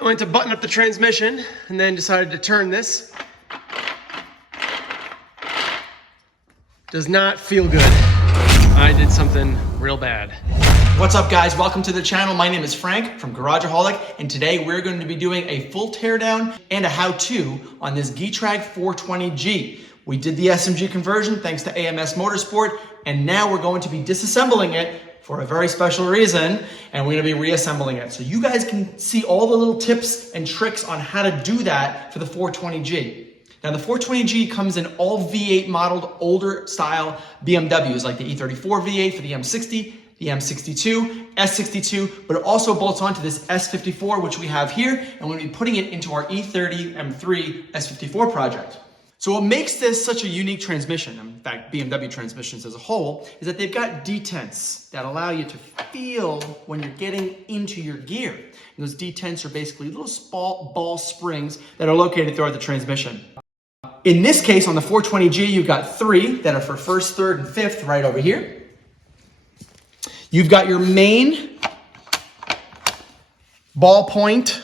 I went to button up the transmission and then decided to turn this. Does not feel good. I did something real bad. What's up, guys? Welcome to the channel. My name is Frank from Garageaholic, and today we're going to be doing a full teardown and a how-to on this Getrag 420G. We did the SMG conversion thanks to AMS Motorsport, and now we're going to be disassembling it for a very special reason, and we're going to be reassembling it. So you guys can see all the little tips and tricks on how to do that for the 420G. Now the 420G comes in all V8 modeled older style BMWs like the E34 V8 for the M60, the M62, S62, but it also bolts onto this S54, which we have here, and we're going to be putting it into our E30 M3 S54 project. So what makes this such a unique transmission, in fact BMW transmissions as a whole, is that they've got detents that allow you to feel when you're getting into your gear. And those detents are basically little small ball springs that are located throughout the transmission. In this case, on the 420G, you've got 3 that are for first, third, and fifth right over here. You've got your main ballpoint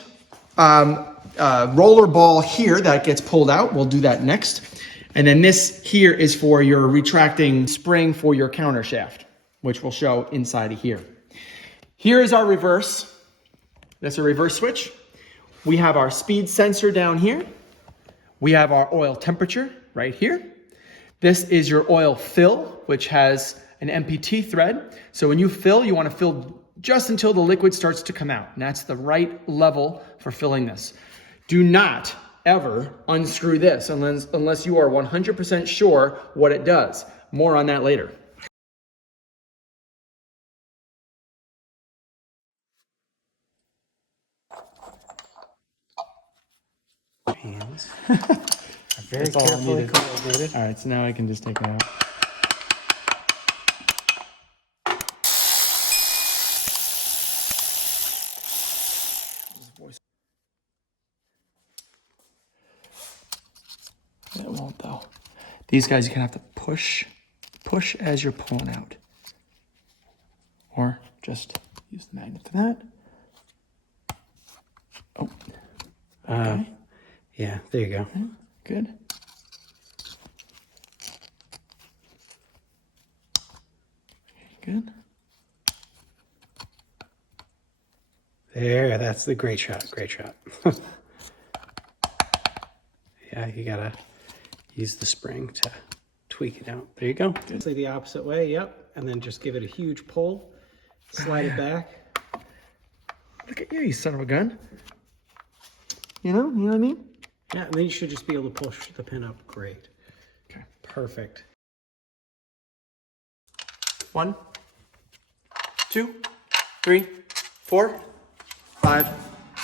roller ball here that gets pulled out. We'll do that next. And then this here is for your retracting spring for your countershaft, which we'll show inside of here. Here is our reverse. That's a reverse switch. We have our speed sensor down here. We have our oil temperature right here. This is your oil fill, which has an MPT thread. So when you fill, you want to fill just until the liquid starts to come out. And that's the right level for filling this. Do not ever unscrew this unless you are 100% sure what it does. More on that later. Hands are very carefully coordinated. All right, so now I can just take it out. It won't though. These guys, you kind of have to push as you're pulling out. Or just use the magnet for that. Oh. Okay. Yeah, there you go. Good. Good. There, that's the great shot. Great shot. Yeah, you gotta use the spring to tweak it out. There you go. Say the opposite way, yep. And then just give it a huge pull. Slide it back. Look at you, you son of a gun. You know what I mean? Yeah, and then you should just be able to push the pin up. Great. Okay. Perfect. 1, 2, 3, 4, 5,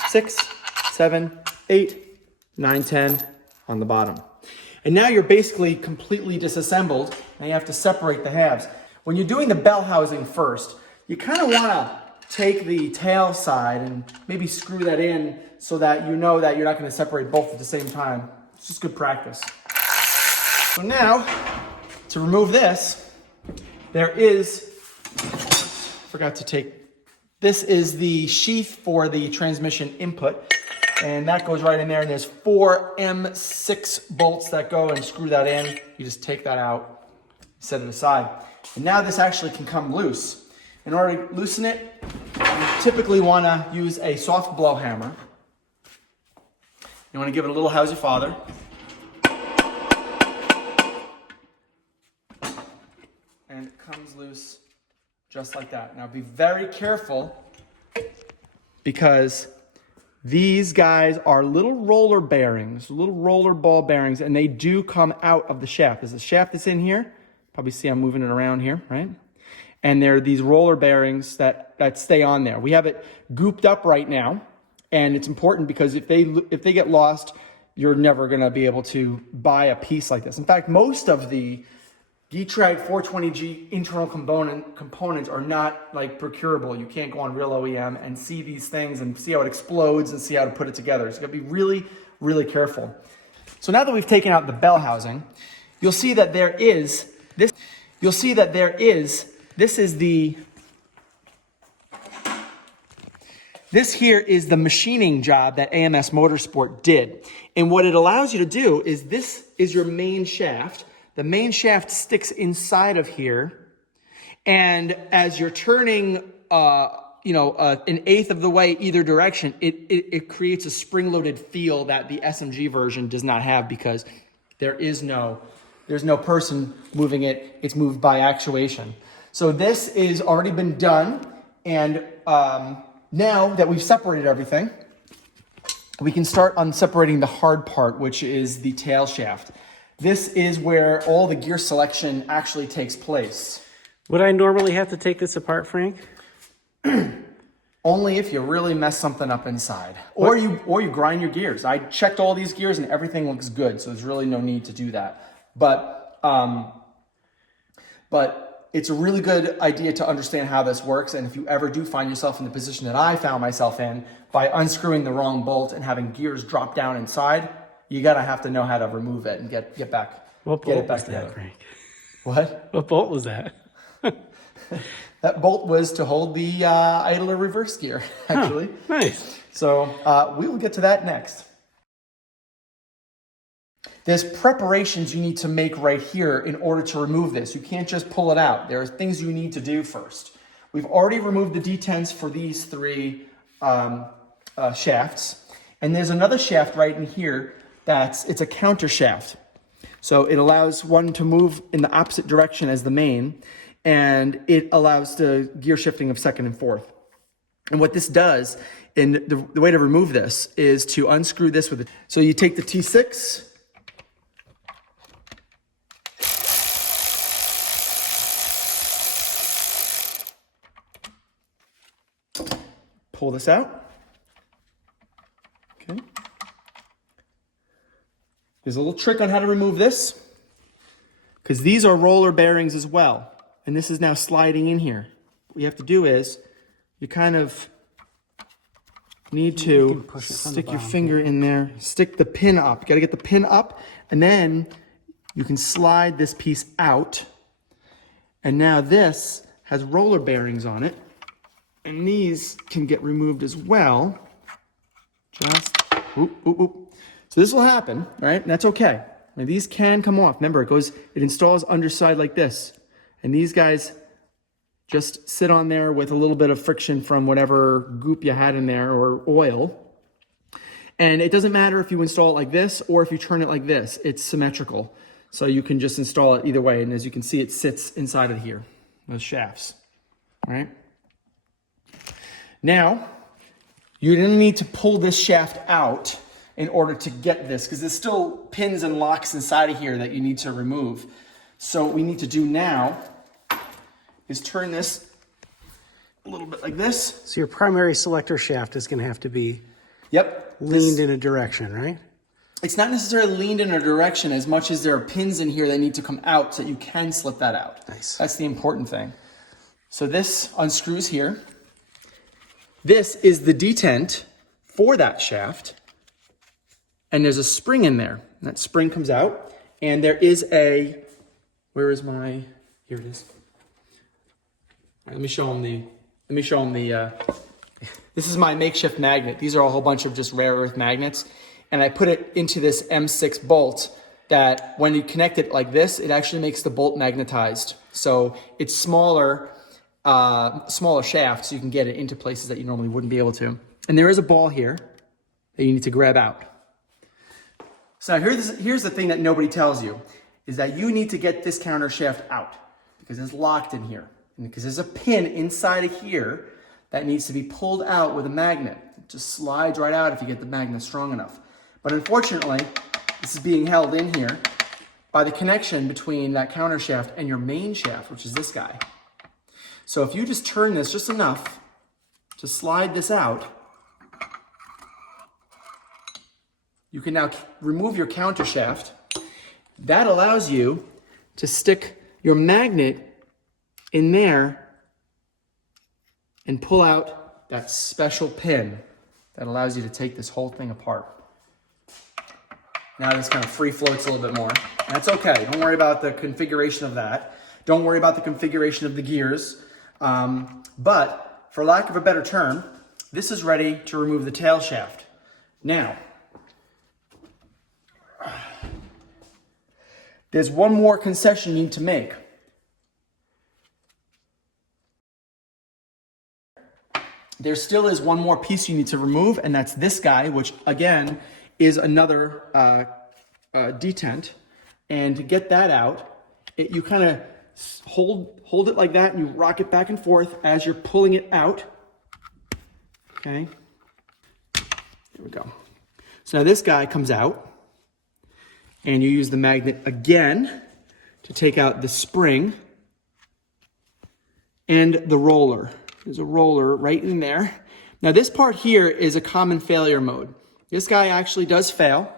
6, 7, 8, 9, 10 on the bottom. And now you're basically completely disassembled and you have to separate the halves. When you're doing the bell housing first, you kind of want to take the tail side and maybe screw that in so that you know that you're not going to separate both at the same time. It's just good practice. So now, to remove this, there is, forgot to take, this is the sheath for the transmission input, and that goes right in there, and there's 4 M6 bolts that go and screw that in. You just take that out, set it aside. And now this actually can come loose. In order to loosen it, you typically want to use a soft blow hammer. You want to give it a little how's your father. And it comes loose just like that. Now be very careful because these guys are little roller bearings, little roller ball bearings, and they do come out of the shaft. There's a shaft that's in here. Probably see I'm moving it around here, right? And there are these roller bearings that stay on there. We have it gooped up right now, and it's important because if they get lost, you're never going to be able to buy a piece like this. In fact, most of the Getrag 420G internal components are not like procurable. You can't go on real OEM and see these things and see how it explodes and see how to put it together. So you got to be really, really careful. So now that we've taken out the bell housing, you'll see that there is this. You'll see that there is. This is the this here is the machining job that AMS Motorsport did. And what it allows you to do is this is your main shaft. The main shaft sticks inside of here. And as you're turning, an eighth of the way either direction, it creates a spring-loaded feel that the SMG version does not have because there's no person moving it. It's moved by actuation. So this is already been done. And now that we've separated everything, we can start on separating the hard part, which is the tail shaft. This is where all the gear selection actually takes place. Would I normally have to take this apart, Frank? Only if you really mess something up inside, or you grind your gears. I checked all these gears and everything looks good, so there's really no need to do that. But it's a really good idea to understand how this works. And if you ever do find yourself in the position that I found myself in by unscrewing the wrong bolt and having gears drop down inside, you gotta have to know how to remove it and get it back together. Frank? What bolt was that? That bolt was to hold the idler reverse gear, actually. Oh, nice. So we will get to that next. There's preparations you need to make right here in order to remove this. You can't just pull it out. There are things you need to do first. We've already removed the detents for these three shafts. And there's another shaft right in here it's a countershaft. So it allows one to move in the opposite direction as the main, and it allows the gear shifting of second and fourth. And what this does, and the way to remove this is to unscrew this with it. So you take the T6, pull this out. Okay. There's a little trick on how to remove this, because these are roller bearings as well. And this is now sliding in here. What you have to do is you kind of need to stick your finger in there, stick the pin up. You got to get the pin up, and then you can slide this piece out. And now this has roller bearings on it. And these can get removed as well. Just, whoop, whoop, whoop. So this will happen, right? And that's okay. Now these can come off. Remember, it installs underside like this. And these guys just sit on there with a little bit of friction from whatever goop you had in there or oil. And it doesn't matter if you install it like this or if you turn it like this. It's symmetrical. So you can just install it either way. And as you can see, it sits inside of here, those shafts, all right? Now, you're gonna need to pull this shaft out in order to get this, because there's still pins and locks inside of here that you need to remove. So what we need to do now is turn this a little bit like this. So your primary selector shaft is gonna have to be leaned in a direction, right? It's not necessarily leaned in a direction as much as there are pins in here that need to come out so that you can slip that out. Nice. That's the important thing. So this unscrews here. This is the detent for that shaft. And there's a spring in there. And that spring comes out. And there is here it is. Right, let me show them this is my makeshift magnet. These are a whole bunch of just rare earth magnets. And I put it into this M6 bolt that when you connect it like this, it actually makes the bolt magnetized. So it's smaller shaft, so you can get it into places that you normally wouldn't be able to. And there is a ball here that you need to grab out. So now here's the thing that nobody tells you, is that you need to get this counter shaft out because it's locked in here. And because there's a pin inside of here that needs to be pulled out with a magnet. It just slides right out if you get the magnet strong enough. But unfortunately, this is being held in here by the connection between that counter shaft and your main shaft, which is this guy. So if you just turn this just enough to slide this out, you can now remove your counter shaft. That allows you to stick your magnet in there and pull out that special pin that allows you to take this whole thing apart. Now this kind of free floats a little bit more. And that's okay. Don't worry about the configuration of that. Don't worry about the configuration of the gears. But for lack of a better term, this is ready to remove the tail shaft. Now, there's one more concession you need to make. There still is one more piece you need to remove, and that's this guy, which again is another detent. And to get that out, you kind of hold it like that, and you rock it back and forth as you're pulling it out. Okay, there we go. So now this guy comes out, and you use the magnet again to take out the spring and the roller. There's a roller right in there. Now this part here is a common failure mode. This guy actually does fail.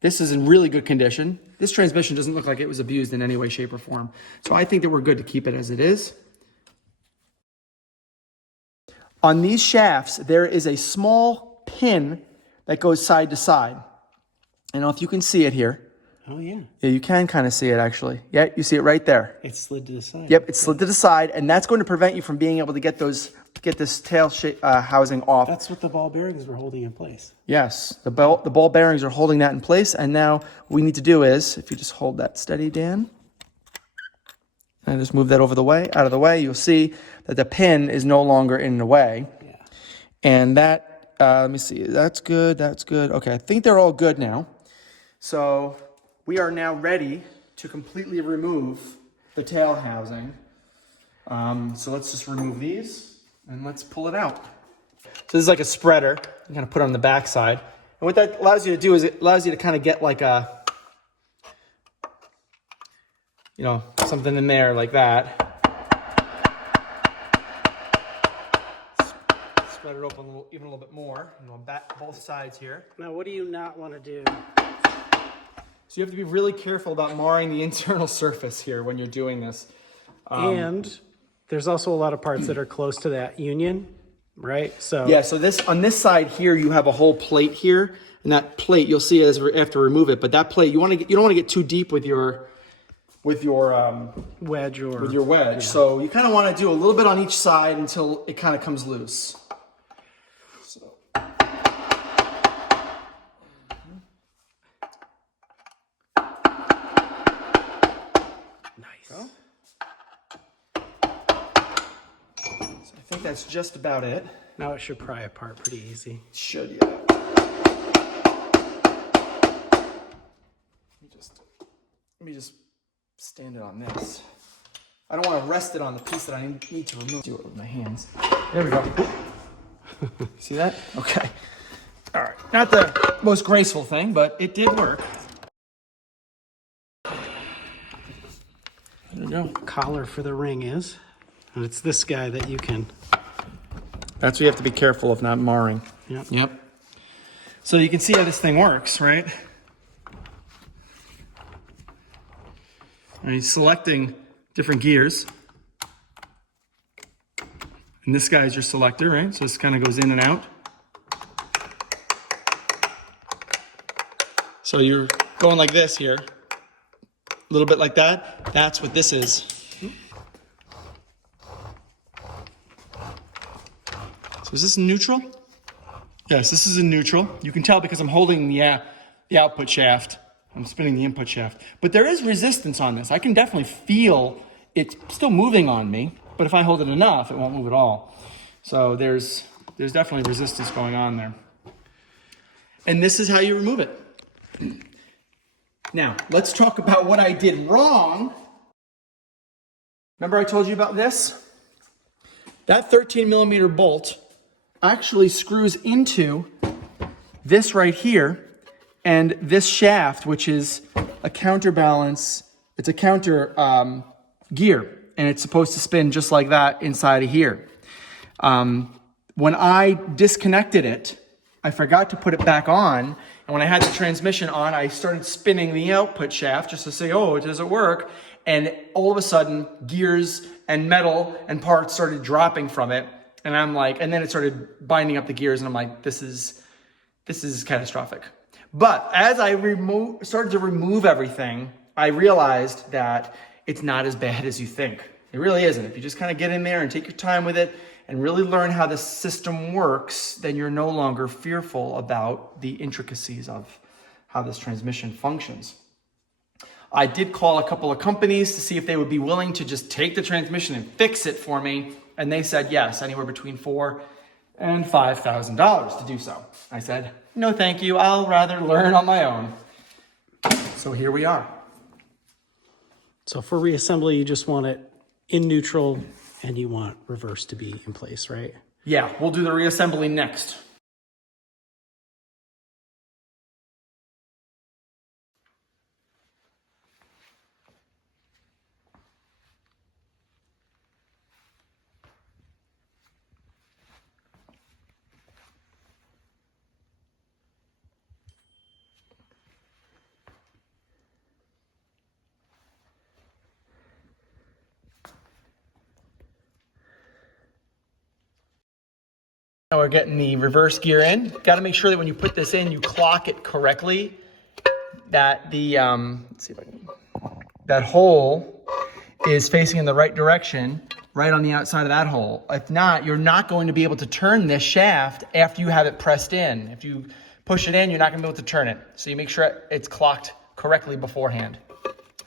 This is in really good condition. This transmission doesn't look like it was abused in any way, shape, or form. So I think that we're good to keep it as it is. On these shafts, there is a small pin that goes side to side. I don't know if you can see it here. Oh, yeah. Yeah, you can kind of see it, actually. Yeah, you see it right there. It slid to the side. Yep, it slid to the side, and that's going to prevent you from being able to get this tail housing off. That's what the ball bearings were holding in place. Yes, the ball bearings are holding that in place, and now what we need to do is, if you just hold that steady, Dan, and just move that out of the way, you'll see that the pin is no longer in the way. Yeah. And that, let me see, that's good. Okay, I think they're all good now. So we are now ready to completely remove the tail housing. So let's just remove these and let's pull it out. So this is like a spreader. You kind of put it on the back side. And what that allows you to do is it allows you to kind of get like a, something in there like that. Spread it open even a little bit more, on both sides here. Now, what do you not want to do? So you have to be really careful about marring the internal surface here when you're doing this. And there's also a lot of parts that are close to that union, right? So yeah, so on this side here, you have a whole plate here, and that plate you'll see as we have to remove it. But that plate, you don't want to get too deep with your wedge Yeah. So you kind of want to do a little bit on each side until it kind of comes loose. I think that's just about it. Now it should pry apart pretty easy. Should, yeah. Let me just stand it on this. I don't want to rest it on the piece that I need to remove. Do it with my hands. There we go. See that? Okay. All right. Not the most graceful thing, but it did work. There we go. Collar for the ring is, and it's this guy that you can. That's what you have to be careful of not marring. Yep. So you can see how this thing works, right? He's selecting different gears. And this guy is your selector, right? So this kind of goes in and out. So you're going like this here. A little bit like that. That's what this is. So is this neutral? Yes, this is in neutral. You can tell because I'm holding the output shaft. I'm spinning the input shaft. But there is resistance on this. I can definitely feel it still moving on me, but if I hold it enough, it won't move at all. So there's definitely resistance going on there. And this is how you remove it. Now, let's talk about what I did wrong. Remember I told you about this? That 13mm bolt actually screws into this right here and this shaft, which is a counterbalance. It's a counter gear, and it's supposed to spin just like that inside of here. When I disconnected it, I forgot to put it back on, and when I had the transmission on, I started spinning the output shaft just to say, oh, does it work? And all of a sudden, gears and metal and parts started dropping from it, and I'm like, and then it started binding up the gears, and I'm like, this is catastrophic. But as I started to remove everything, I realized that it's not as bad as you think. It really isn't. If you just kind of get in there and take your time with it and really learn how the system works, then you're no longer fearful about the intricacies of how this transmission functions. I did call a couple of companies to see if they would be willing to just take the transmission and fix it for me, and they said yes, anywhere between $4,000 and $5,000 to do so. I said, no thank you, I'll rather learn on my own. So here we are. So for reassembly, you just want it in neutral and you want reverse to be in place, right? Yeah, we'll do the reassembly next. Now we're getting the reverse gear in. Got to make sure that when you put this in, you clock it correctly. That the let's see if I can, that hole is facing in the right direction, right on the outside of that hole. If not, you're not going to be able to turn this shaft after you have it pressed in. If you push it in, you're not going to be able to turn it. So you make sure it's clocked correctly beforehand.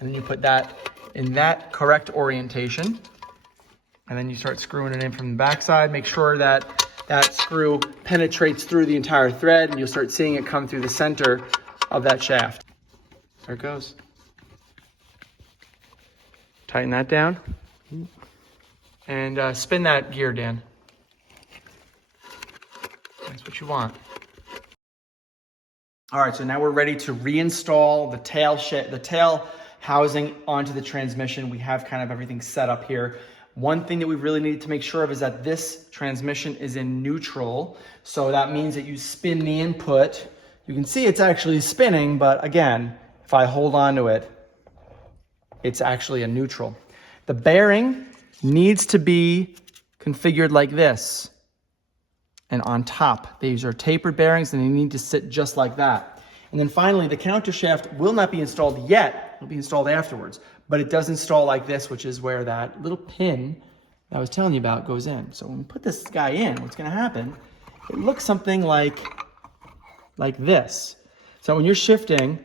And then you put that in that correct orientation. And then you start screwing it in from the backside. Make sure that that screw penetrates through the entire thread, and you'll start seeing it come through the center of that shaft. There it goes. Tighten that down. And spin that gear, Dan. That's what you want. All right, so now we're ready to reinstall the tail housing onto the transmission. We have kind of everything set up here. One thing that we really need to make sure of is that this transmission is in neutral. So that means that you spin the input. You can see it's actually spinning, but again, if I hold on to it, it's actually a neutral. The bearing needs to be configured like this. And on top, these are tapered bearings and they need to sit just like that. And then finally, the countershaft will not be installed yet. It'll be installed afterwards, but it does install like this, which is where that little pin that I was telling you about goes in. So when we put this guy in, what's gonna happen, it looks something like this. So when you're shifting,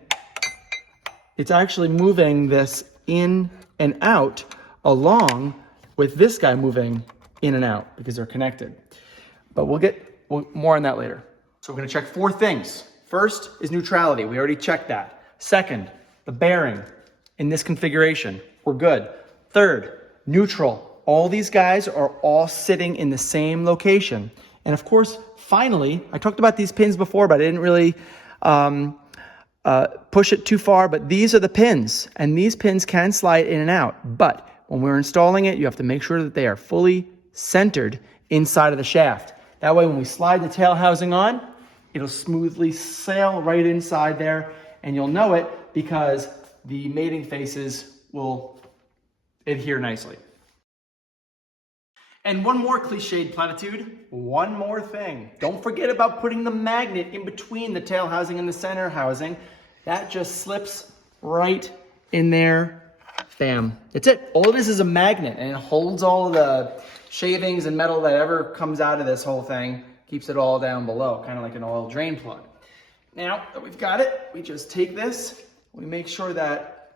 it's actually moving this in and out along with this guy moving in and out because they're connected. But we'll get more on that later. So we're gonna check 4 things. First is neutrality, we already checked that. Second, the bearing in this configuration, we're good. Third, neutral. All these guys are all sitting in the same location. And of course, finally, I talked about these pins before, but I didn't really push it too far, but these are the pins, and these pins can slide in and out. But when we're installing it, you have to make sure that they are fully centered inside of the shaft. That way, when we slide the tail housing on, it'll smoothly sail right inside there, and you'll know it because the mating faces will adhere nicely. And one more cliched platitude, one more thing. Don't forget about putting the magnet in between the tail housing and the center housing. That just slips right in there. Bam. That's it. All it is a magnet, and it holds all of the shavings and metal that ever comes out of this whole thing, keeps it all down below, kind of like an oil drain plug. Now that we've got it, we just take this, we make sure that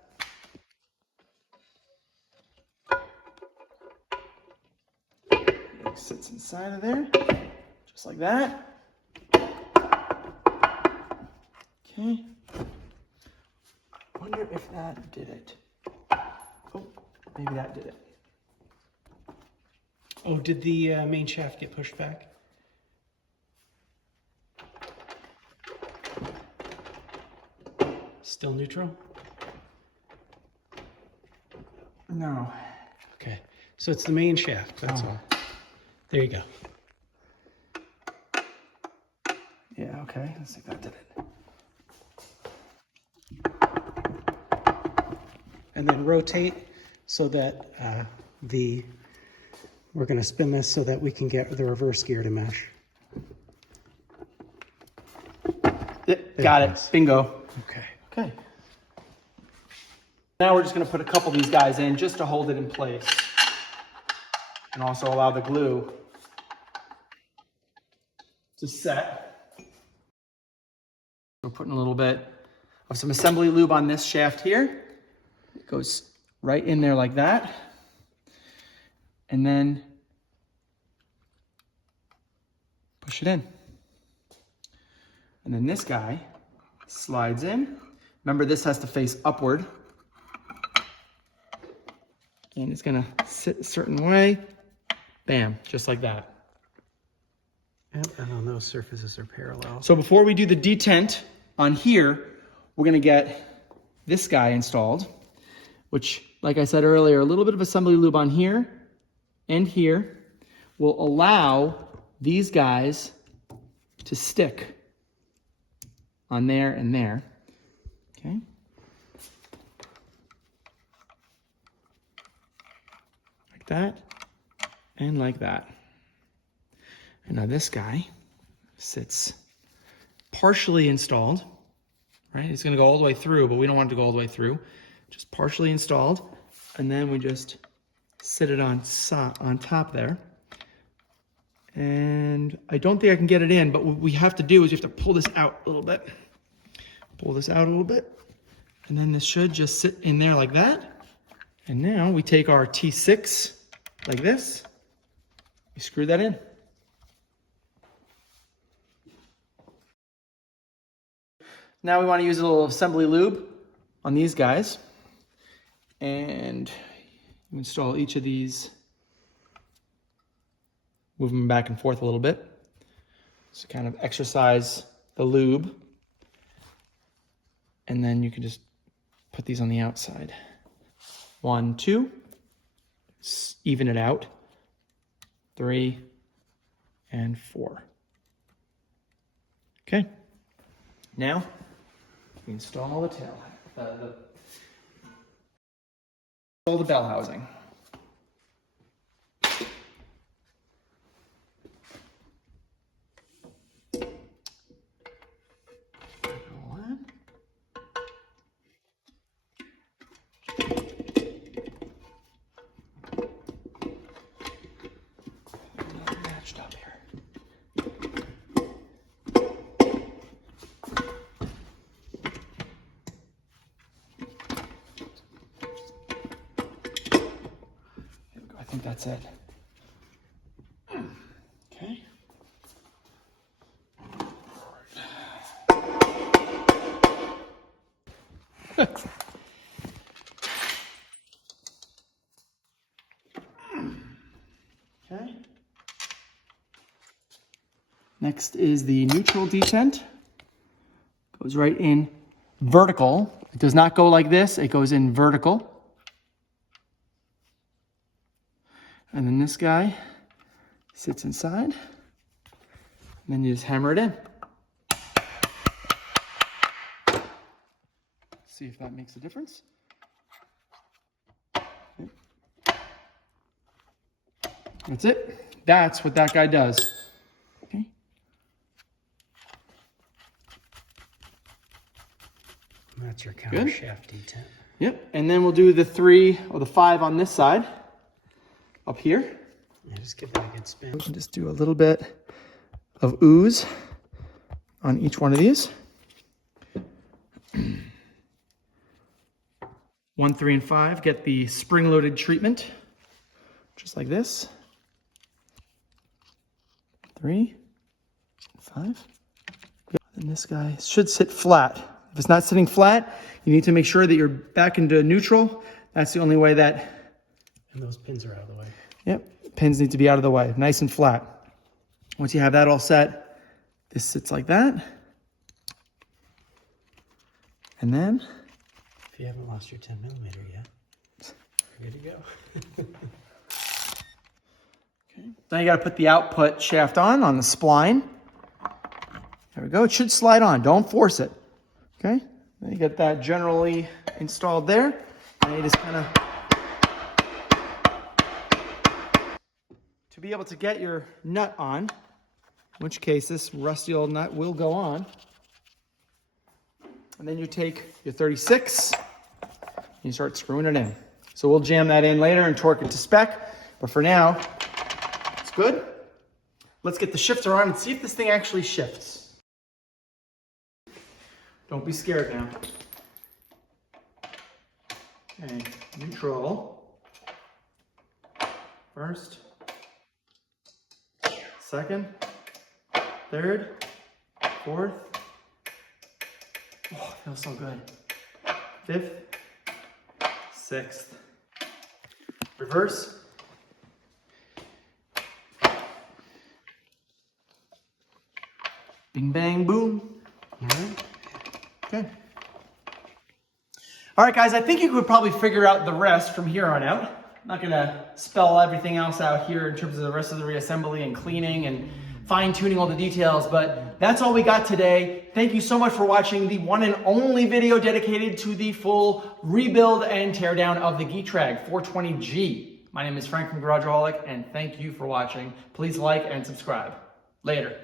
it sits inside of there, just like that. Okay. I wonder if that did it. Oh, maybe that did it. Oh, did the main shaft get pushed back? Still neutral? No. Okay, so it's the main shaft, that's all. There you go. Yeah, okay, let's see if that did it. And then rotate so that we're going to spin this so that we can get the reverse gear to mesh. Got it. Bingo. Okay. Okay. Now we're just going to put a couple of these guys in just to hold it in place. And also allow the glue to set. We're putting a little bit of some assembly lube on this shaft here. It goes right in there like that. And then push it in. And then this guy slides in. Remember, this has to face upward. And it's gonna sit a certain way. Bam, just like that. Yep, and on those surfaces are parallel. So before we do the detent on here, we're gonna get this guy installed, which, like I said earlier, a little bit of assembly lube on here and here will allow these guys to stick on there and there, okay? Like that and like that. And now this guy sits partially installed, right? It's gonna go all the way through, but we don't want it to go all the way through. Just partially installed. And then we just sit it on top there. And I don't think I can get it in, but what we have to do is you have to pull this out a little bit. Pull this out a little bit. And then this should just sit in there like that. And now we take our T6 like this. We screw that in. Now we want to use a little assembly lube on these guys. And you install each of these, move them back and forth a little bit. So kind of exercise the lube. And then you can just put these on the outside. 1, 2, even it out. 3, and 4. Okay. Now, we install the tail, install the bell housing. Matched up here. I think that's it. Okay. Okay. Next is the neutral detent. Goes right in vertical. It does not go like this. It goes in vertical. And then this guy sits inside. And then you just hammer it in. See if that makes a difference. Okay. That's it. That's what that guy does. Okay. That's your countershaft detent. Yep. And then we'll do the 3 or the 5 on this side. Up here. Yeah, just give that a good spin. We can just do a little bit of ooze on each one of these. 1, 3, and 5 get the spring-loaded treatment, just like this. 3, 5. And this guy should sit flat. If it's not sitting flat, you need to make sure that you're back into neutral. That's the only way that. And those pins are out of the way. Yep, pins need to be out of the way, nice and flat. Once you have that all set, this sits like that. And then, if you haven't lost your 10mm yet, you're good to go. Okay. Now you got to put the output shaft on the spline. There we go. It should slide on. Don't force it. Okay. Then you get that generally installed there. And you just kind of, to be able to get your nut on, in which case this rusty old nut will go on. And then you take your 36 and you start screwing it in. So we'll jam that in later and torque it to spec. But for now, it's good. Let's get the shifter on and see if this thing actually shifts. Don't be scared now. Okay, neutral. First. Second. Third. Fourth. Oh, it feels so good. Fifth. Sixth. Reverse. Bing, bang, boom. All right. Okay. All right, guys, I think you could probably figure out the rest from here on out. I'm not gonna spell everything else out here in terms of the rest of the reassembly and cleaning and fine-tuning all the details, but that's all we got today. Thank you so much for watching the one and only video dedicated to the full rebuild and teardown of the Getrag 420G. My name is Frank from Garageaholic, and thank you for watching. Please like and subscribe. Later.